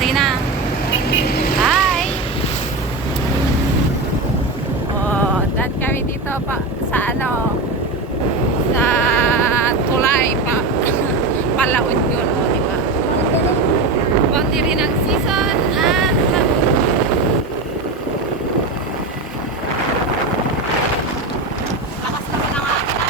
Sige na. Hi! Oh, dahil kami dito pa sa ano, sa tulay pa. Palaon yun, o, diba? Konti rin ang season at lakas naman ang hangin.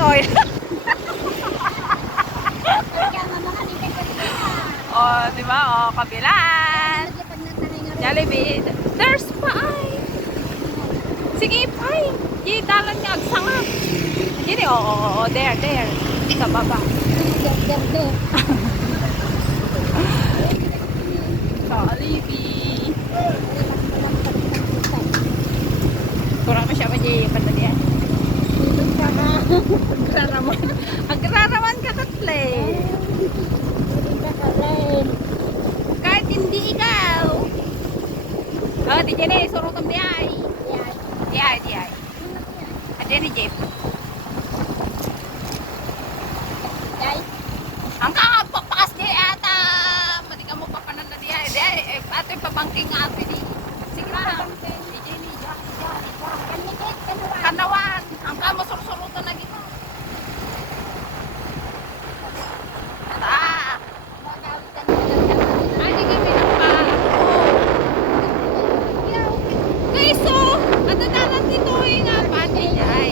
oil. Oh, di ba? Oh, kabilaan. Jollibee. There's pa ay. Sige, pay. Di dalan niya agsanga. Gini, oo, there. Sa baba. Jollibee. Kurang mo siya ba di padalian? Agraraman ka katle. Kahit hindi ikaw. Oh, di dyan eh, surutong di ay. Di ay. Adyan ni Jeep. Ang kakapakas di ata. Madi ka mo papananda di ay. Di ay, ato yung pabangking nga ato di. Sige na. Di dyan ni Kanawan. Ang kamo surutan na gito. Ah. Ay, hindi may pa. Guys, so, ang dadalan dito eh nga. Pati ay.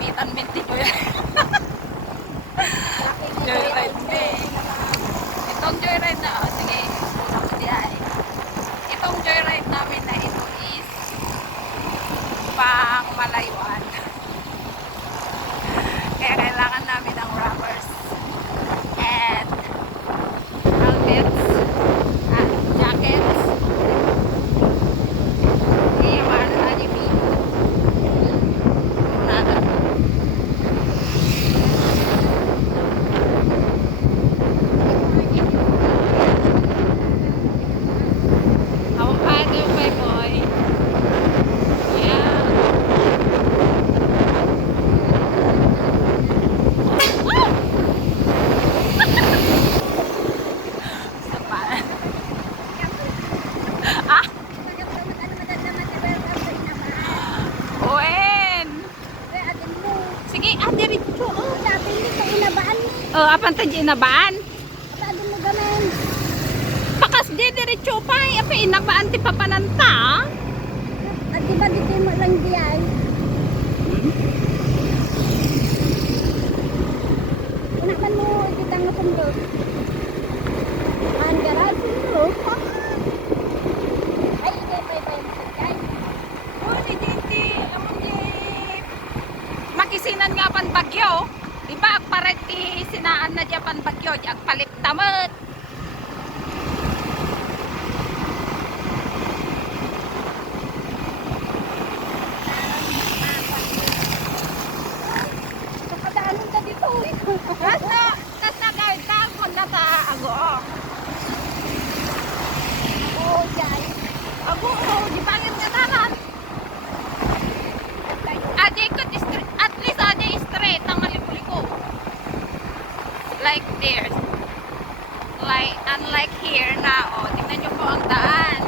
lapitan minti ko yan. Joyride me. Itong joyride na, oh, sige, ako diyan. Itong joyride namin na ito is pang malayuan. Kaya kailangan namin ng rubbers and helmets and jackets. Kaya mahal na yung nada. Avocado, bye boy. Yeah. Sapalan. Ah! Oen! Sige, diretso. Oo, sabi niyo sa inabaan. Oh, apan ta di inabaan? Sabi mo gamen. Pakas di diretso pa. Apa inabaan ti papananta? At di ba dito mo lang diyan? Inaman mo kita nga sundot. Ang garage mo. Ay, bye. Oh, di diti. Amon di. Makisinan nga pan bagyo. Diba, paret ti sinaan na di pan bagyo. Di agpalit tamat. Nakadaanin ka dito. Tas na gawin ka. Kung na ta ago. Oo, diyan. Ago, di bangin nga tanan. Adi ko at least adi straight ang maliko-liko. Like there. Like unlike here na oh, tingnan niyo po ang daan.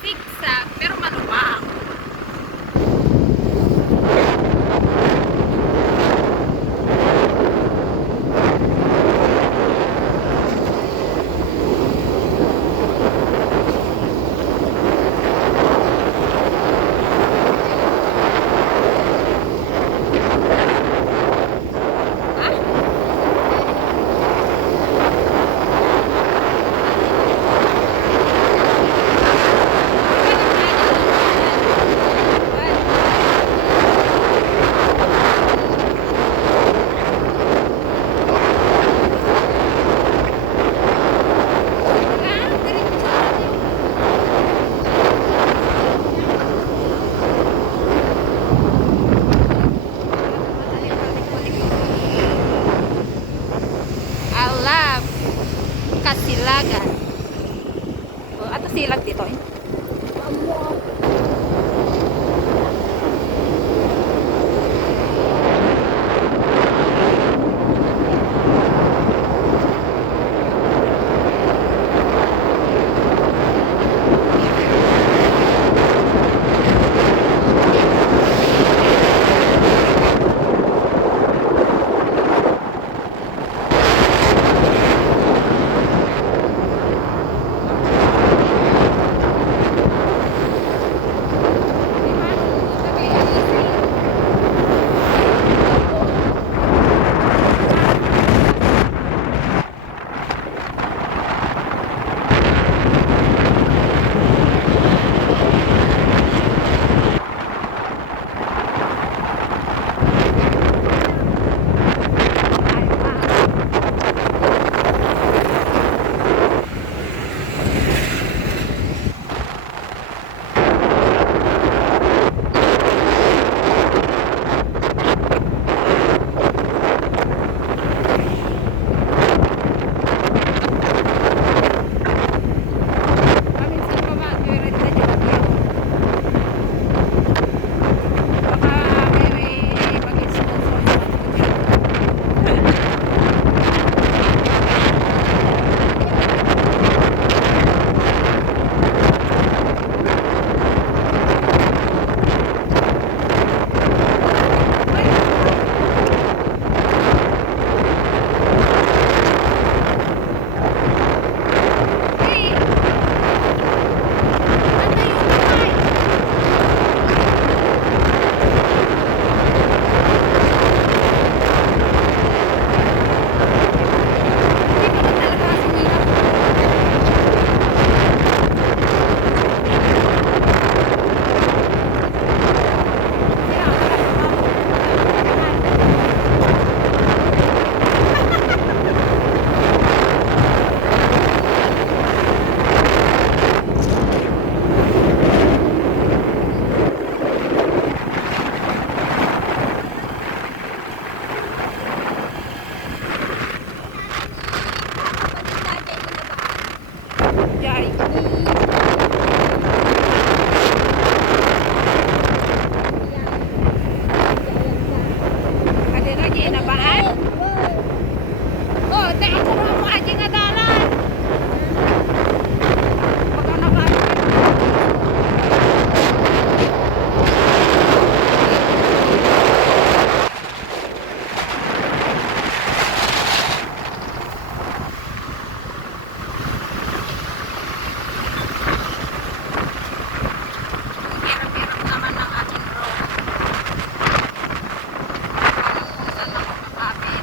Zigzag pero malubak. I love Kasilagan. Oh, ato silag dito eh. Jai. Kali lagi na baan? Oh, teka ko mo aji nga dalan. Baka nabalik. Hirap-hirap naman ang aking road. Saan ako kakapit?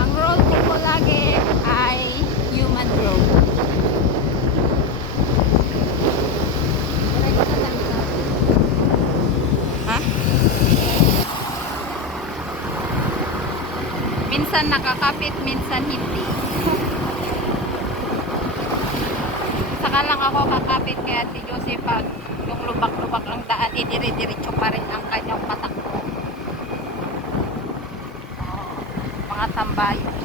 Ang road ko po lagi ay human road. Ha? Minsan nakakapit, minsan hindi. Saka lang ako kakapit kay Ate Josie pag yung lubak-lubak ang daan, idiri-diretso pa rin ang kanyang patakbo. Mga tambayos.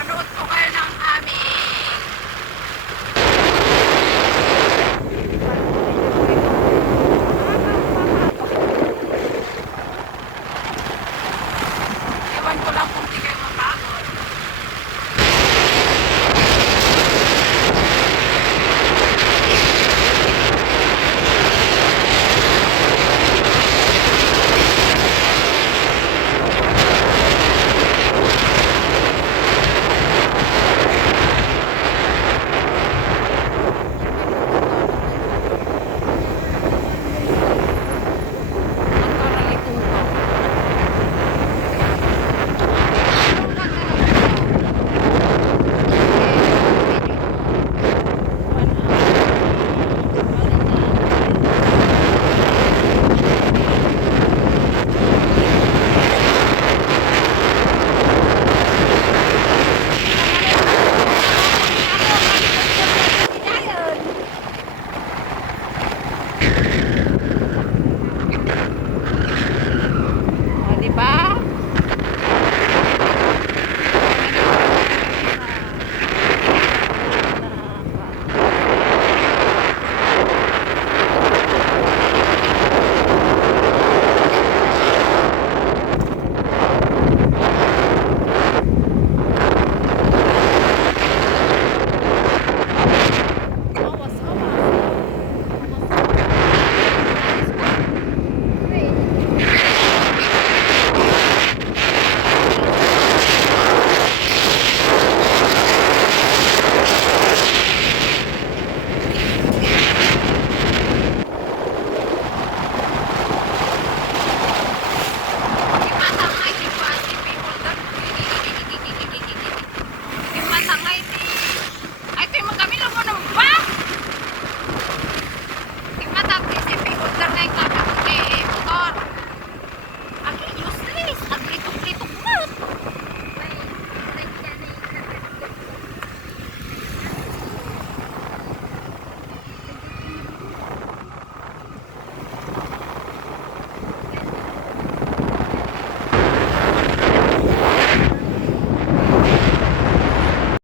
Panood ko kayo ng aming ewan ko lang kung di kayo mapagod. O, diba?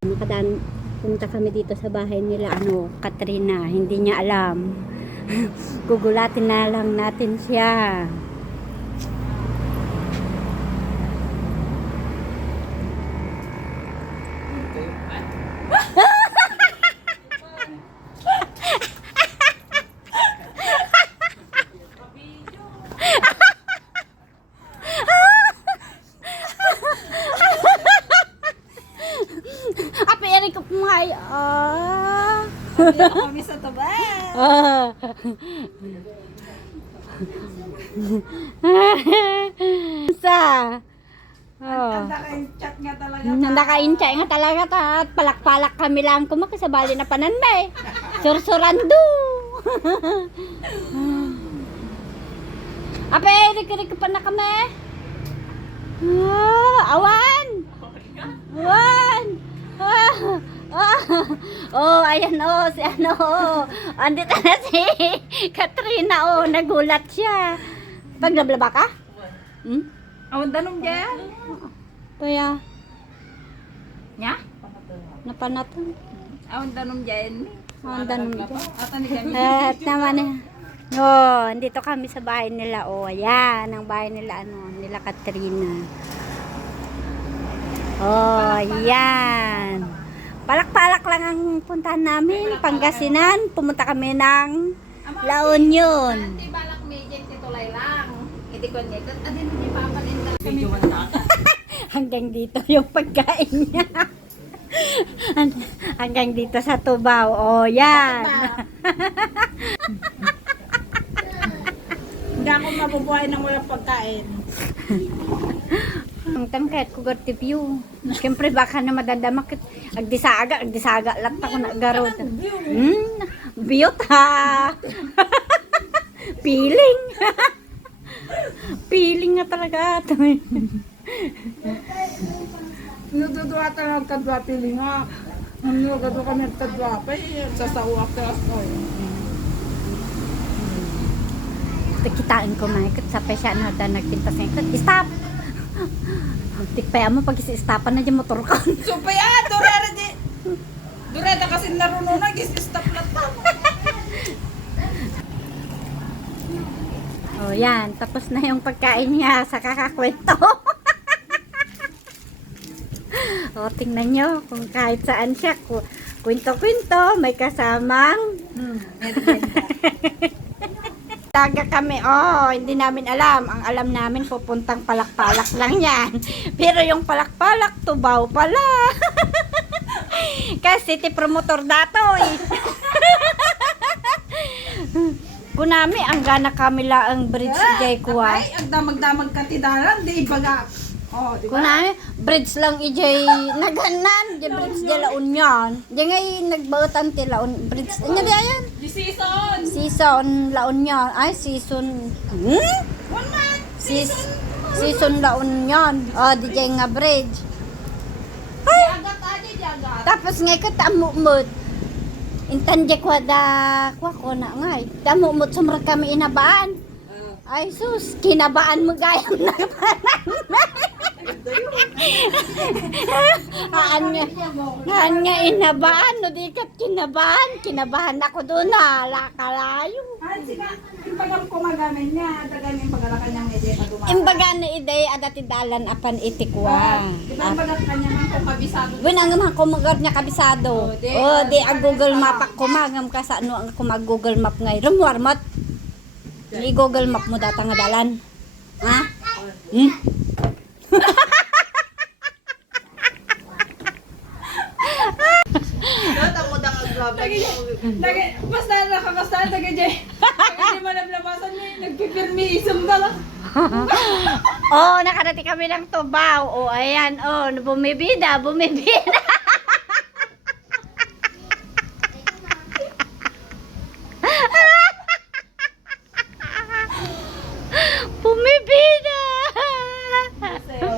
Nakadaan, pumunta kami dito sa bahay nila, Katrina. Hindi niya alam. Gugulatin na lang natin siya. Oh. Sa. Oh. Naka-chat nga talaga. Naka-inchay nga talaga ta. At palak-palak kami lang kumakasabali na pananay. Sursurando. Ape, rik-rik pa na kami. Awan. Awan. Oh, ayan si andito na si Katrina nagulat siya. Paglablaba ka? Awan danong dyan. Kaya, Nya? napanatan. Awan danong dyan. Andan mo. Atan ni kami. At naman andito kami sa bahay nila. Ayan, ang bahay nila, nila Katrina. Yan. Palak-palak lang ang puntahan namin. Pangasinan. Pumunta kami ng La Union. Di balak may dyan titulay lang. Hindi ko niya. Adin hindi papalinda. Hanggang dito yung pagkain niya. Hanggang dito sa Tubaw. Yan. Hindi ako mabubuhay nang walang pagkain. Ang tangkayat ko view. Siyempre baka na madadamak. Agdisaga lahat ako na garod. Biyot ha. Piling. Piling nga talaga. Nududuwa talaga kadwa piling nga. Nududuwa kami kadwa pa sasawak taas ko. Kitain ko mahigit sa pesya na nagtinta sa ikot. Stop! Tikpaya mo pag isi-stopan na dyan motor ko. So pa yan, durera di. Durera kasi naruno na, gis-stop lang pa. Yan. Tapos na yung pagkain niya sa kakakwento. Tingnan nyo kung kahit saan siya. Kwento-kwento, may kasamang taga kami, hindi namin alam. Ang alam namin, pupuntang palak-palak lang yan. Pero yung palak-palak, Tubaw pala. Kasi city promotor dato Kunami, ang gana kami la ang bridge jay kuha. Ay, ang damag-damag katidaran, di baga. Di ba? Kunami, bridge lang ijay naganan. Di bridge jay laon yan. Di ngay nagbautan ti laon. Bridge, ano di ayan? Di season. Season laon yan. Ay, season. 1 month. Season laon yan. Di jay nga bridge. Agat aja, jagat. Tapos ngay ka tamumot. Intanje ko ko na ngay. Tamumot sumra kami inabaan. Ay sus, kinabaan mo gayam na Haan nga inabaan, no di kat kinabahan ako doon lakalayo. Ay, siga, impagam ko magamin niya, tagan yung pagalakan niyang ide pagumaka. Imbaga na iday adatidalan apan itikwa. Diba imbagat kanya man kung kabisado. Bunang naman kumagad niya kabisado. Di ang Google Map ako kumagam ka sa ano ang kumag-Google Map ngay. Rumwarmat. I-Google Map mo data nga dalan. Ha? Basta nakakastaan, tagay malablabasan niya, nagpipirmi, isang dala. Nakarati kami ng Tubaw. Ayan, bumibida. Bumibida!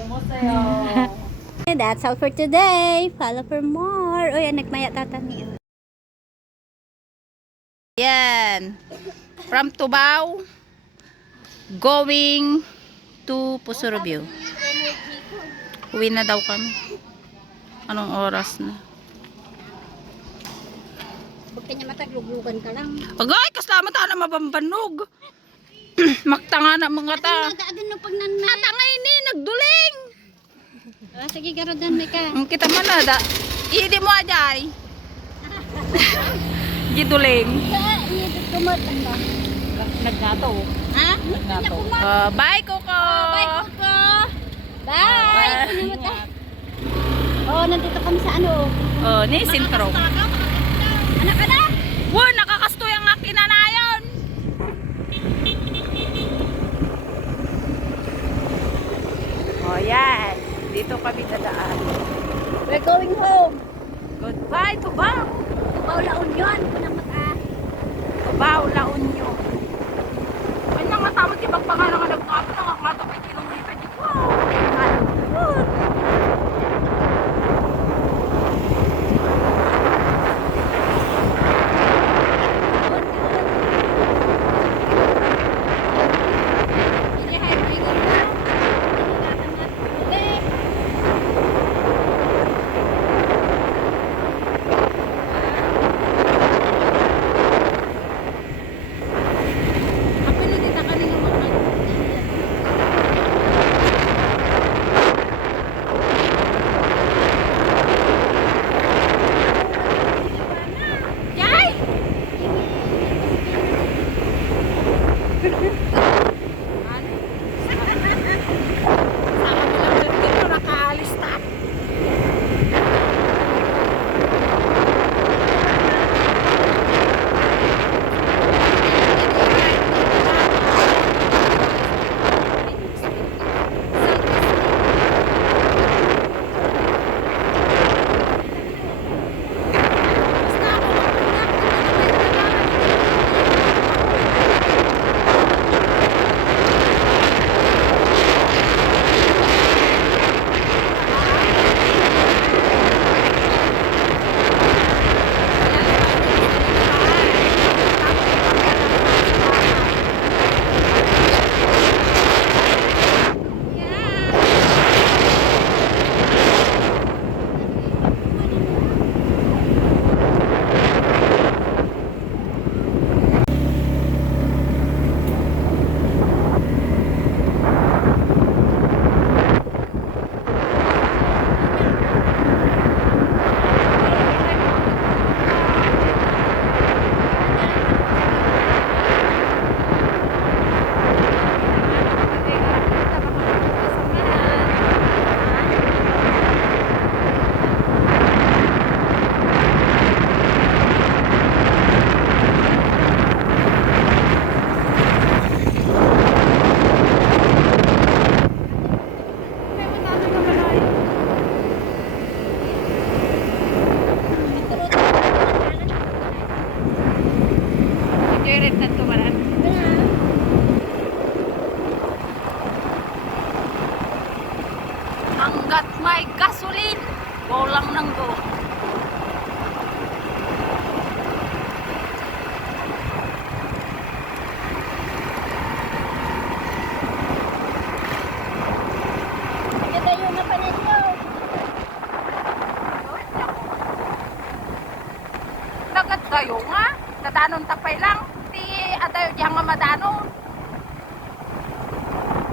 Museo. That's all for today. Follow for more. Nagmaya tatani. Yan. From Tubaw, going to Pusurubio. Uwi na daw kami. Anong oras na? Huwag ka niya mataglugugan ka lang. Agay, kasama ta na mabambanog. Maktanga na mga ta. Natangay ni, nagduling. Sige, garodan may ka. Ang kita man na da. Ihidi mo ajay. Giduling. Naggato. Ha? Naggato. Bye, Coco. Bye, Coco. Bye. Nandito kami sa ano? Ni sintro. Anak ka na? Wow, nakakas rin na tumalan. Hanggat may gasoline, go lang ng go. Maganda yung napalit ko. Dagat kayo nga, nadanon tapay lang. Di adayo diyan nga madanon.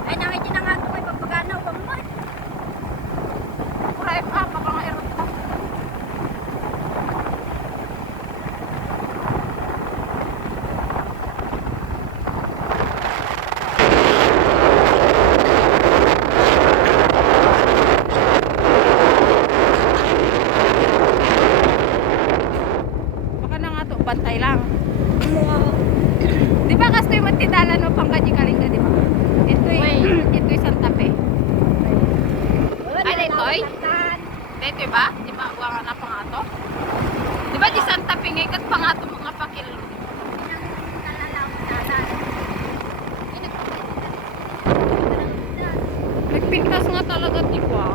Ay, nakiti na nga ito may papaganaw pa mo. Kuray pa, baka nga erot ka. Baka na nga to, bantay lang. Di ba kasi yung matindala no pang Kalinga, di ba? Ito'y Santa Fe. Ay, dito'y? Dito'y ba? Di ba? Huwag nga na pangato? Di ba di Santa Fe ngay kat pangato mga pakil? Nagpintas nga talaga ti Kwa.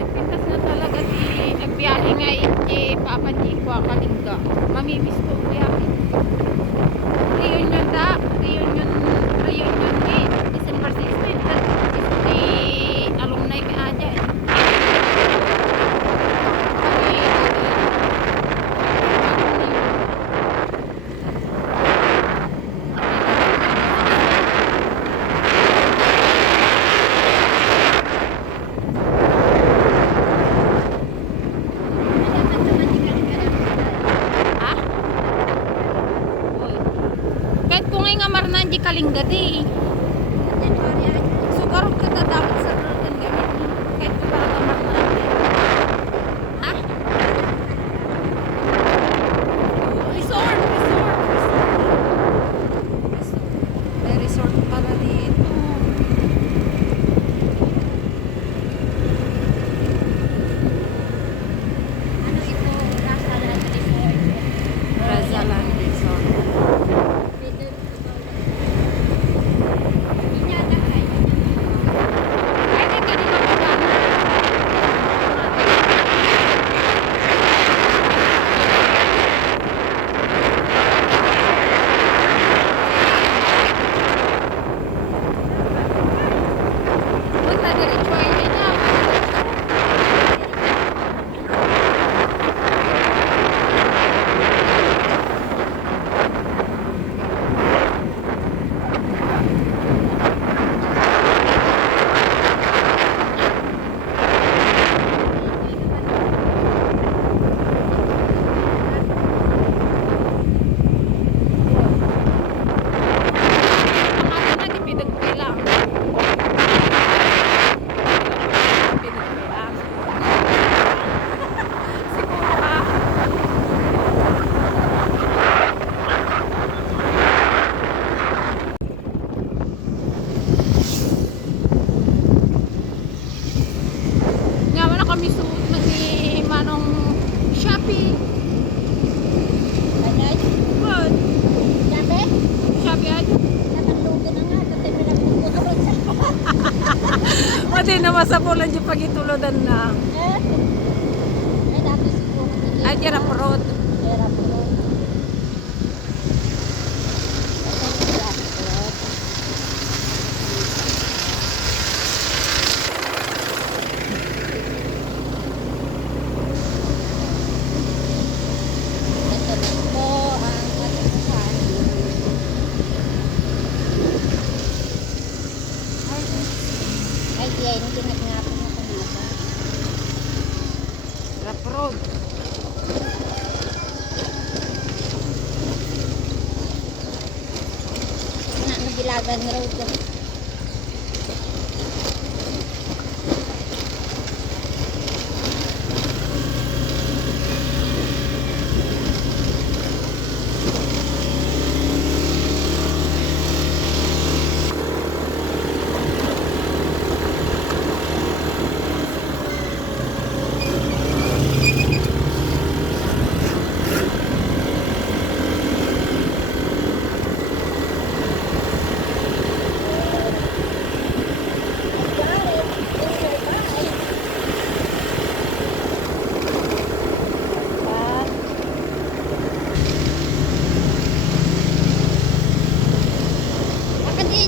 Nagpintas nga talaga ti nagbiyahe nga Papa ti Kwa Kalinga. Mamimiss ko kaya. Reunion da. Reunion December 16. Di alumni ka aja. Ha? Uy. Kahit kung nga marnan di Kalinga di. Sugar ka dapat sa kan gamit ni. Kahit kung para marnan di. Ha? Resort. May resort pala dito. Ano ito? Rasalan Resort. Razalan Resort. Inyada ay. Ay, di kanina pa ba? Punta diretso ay dito. Ang atin na di pinagpay lang. Pinagpay lang. Siguro ka. Nga wala kami suot na si Manong Shopee. Bagay. Good. Sabi? Shopee ay. Natandugin na nga. Kasi pinagpupunod sa Mati na masapulan yung pagitulodan na. Ay, dati siguro. Ay, dyan ang road. Era po. Ito na po ang matutuhan. Ay, di ay, hindi nag-ngapon na panata. Rap road. Na, nagilagan road.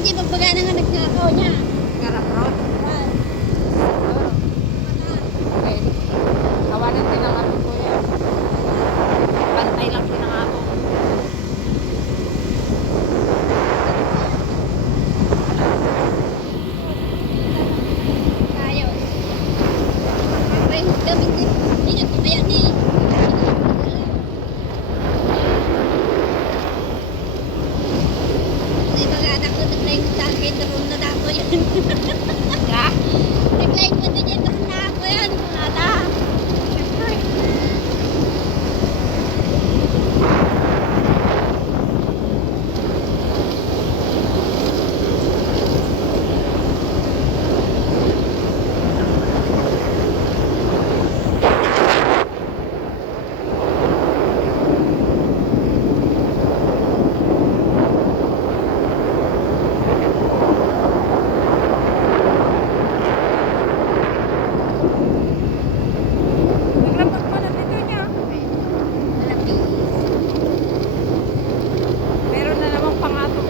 di magbaga na nga nagkakaw niya. Karapron. Ah, Okay. Tawanan din ang ato ko yan. Pantay lang din ang ato. tayo. Ay, gamit din. Hindi na tumaya ni. Hindi ba anak ko naglayong sa akin, daron na ako yan. Ya? Naglayong mo din yan, daron na ako yan. Nada. Naglambot mo na dito niya. Malaki. Meron na namang pangato.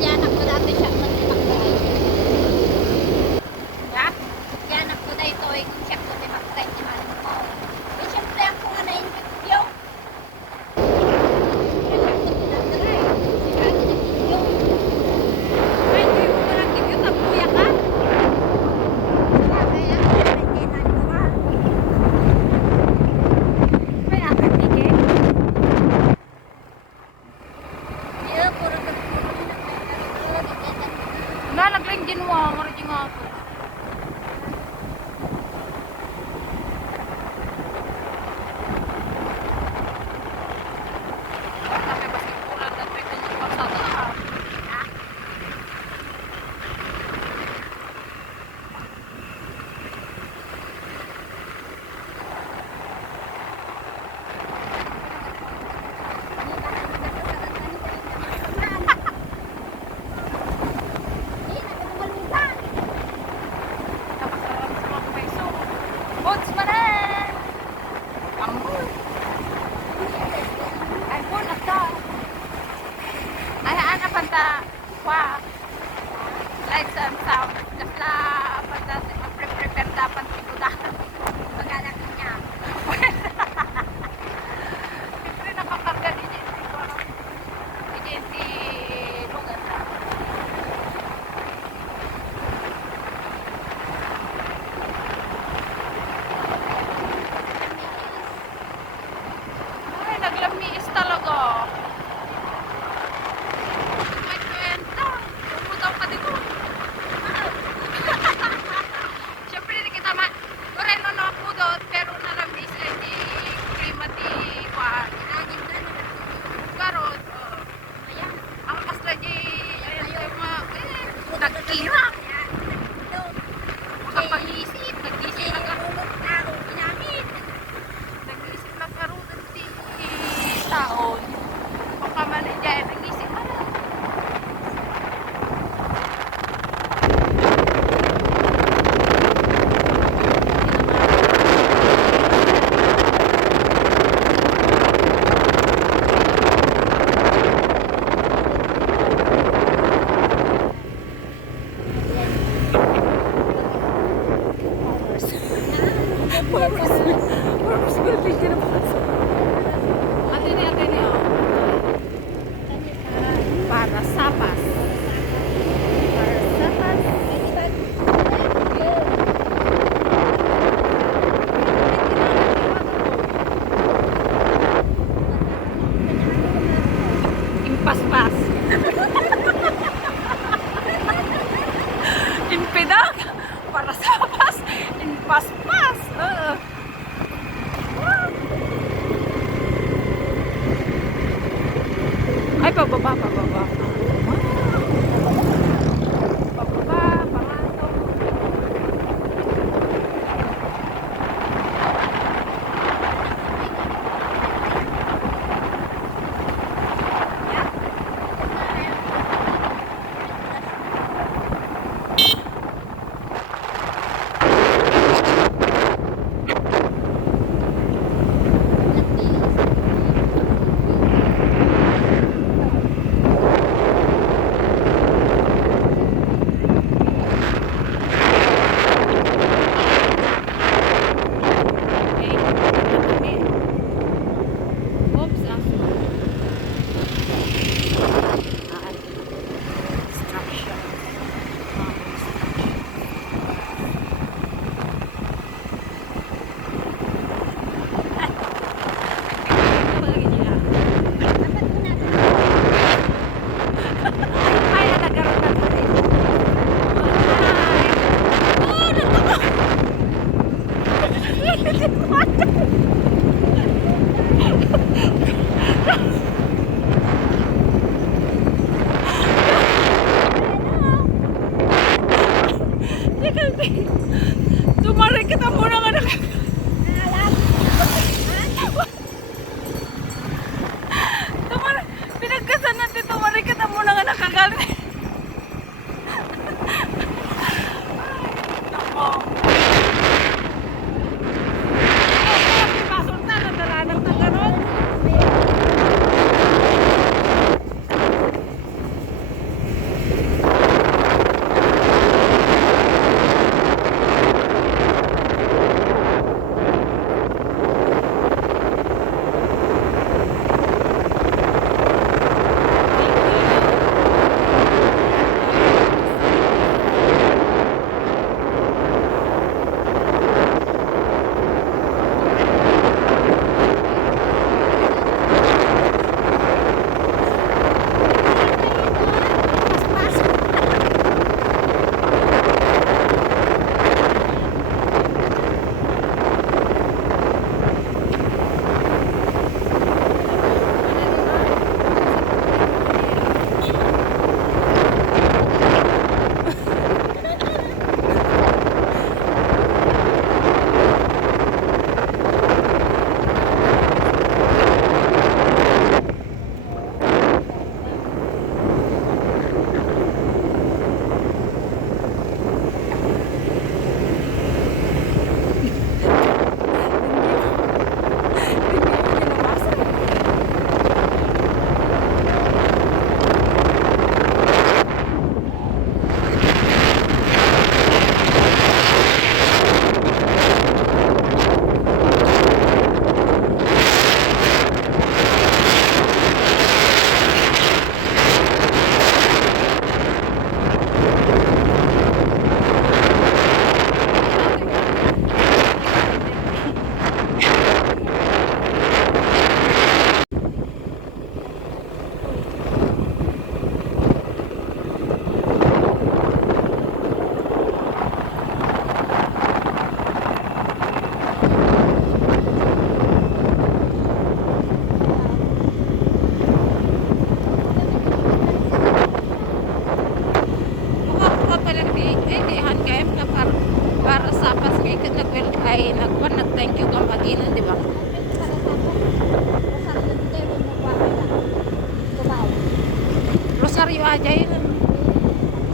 Yan ako dati siya magpapakay. Ya? Yan ako dito ay kung siya ko magpapakay ni Maling ko. Eh, siyempre ako nga na-interview. Ay, hindi mo na lang give na kuya ka. May aking tigil. Lalaglang din mo, maragin nga ako. Tapi pasti kurang dan mereka nyimpan sana. Nakasarap sa mga peso. Bots mana? Ambul. Ay, pun ata. Ay, ana panta. Wah. Lights and sound. Dasla panta prepare dapat pigudahan. Pag-anak niya. Siyempre nakakarga din yung lugar na. Ay, naglamiis talaga. May kwenta. Umutaw ka dito. Siyempre, hindi kita man. Kureno na ako doon, pero nalamiis lang di klima di kuhaan. Karot. Ayan. Ang kasla di, ayan tayo mga, nagkira. Makapag-isip, nag-isip na karoon. Nag-isip na karoon di taon. Baka man dyan, nag-isip na rin. Purpose birthday din ang pasa. Ate ni, oh. Para sapas. Para sapas. taas. Oo. Ay, pababa, pababa. Pababa, pangato. Okay. Oops, ah. Construction. Ay, nagkaroon na tayo. Tumari kita muna nga tumari, pinagkasan natin, tumari kita muna nga nakagalit. Ako. Pasok na, nadalanang na gano'n. Para sa pas kay nag-well ay nag-thank you kang maginan, di ba? Rosario aja yun.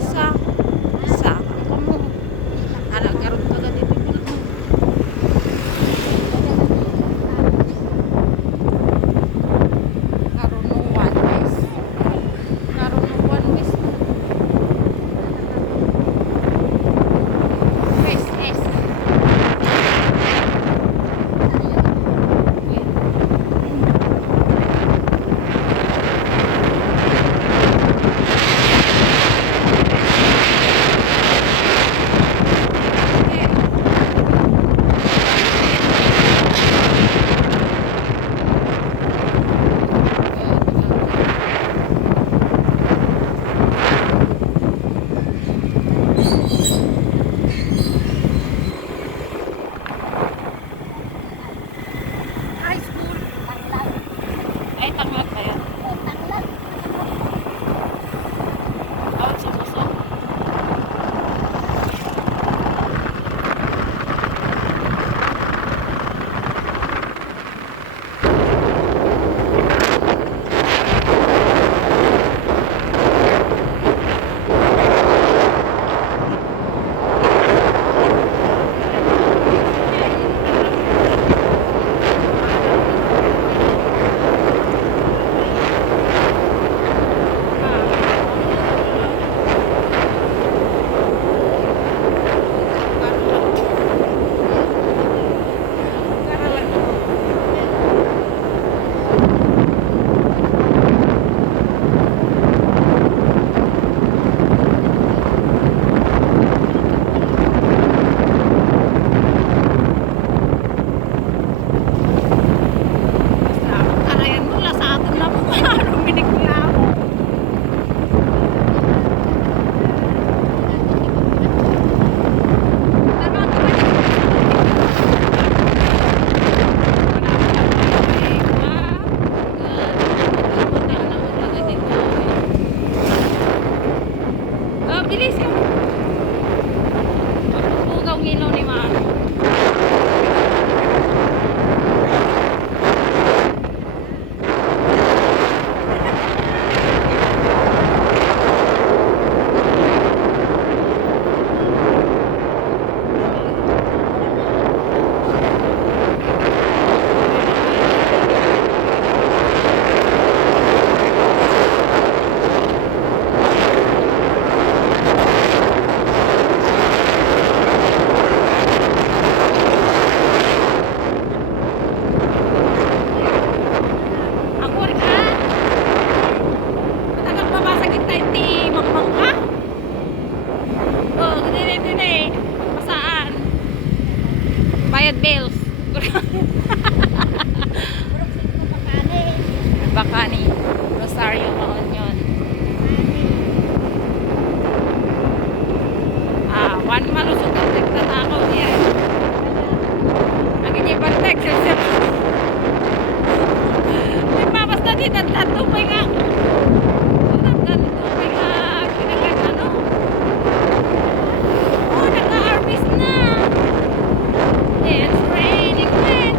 Sa kamu anak karut ka ganito mo. Karunuan guys. Karunuan guys. Guys, guys. Bills. Bakani. Rosario Maon yun. One malusog ang nagtatakaw niya. Ang inibang text. May papas na din ang tatupay nga. Ang tatupay nga. Kinagat ano. Oh, naka-harvest na. It's raining men.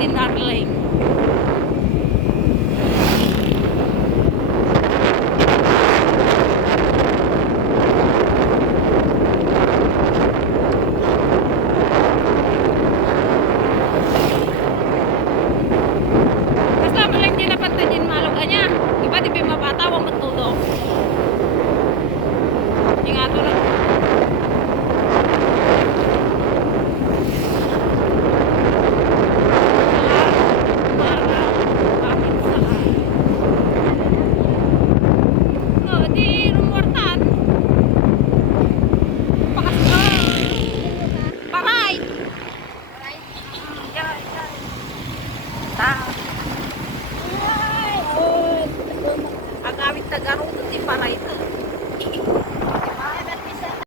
Din darling. Basta mo lang din dapat din maluga niya. Iba di ba mapatawang matulog. Ingato lang. Agawit tagaro di para ito.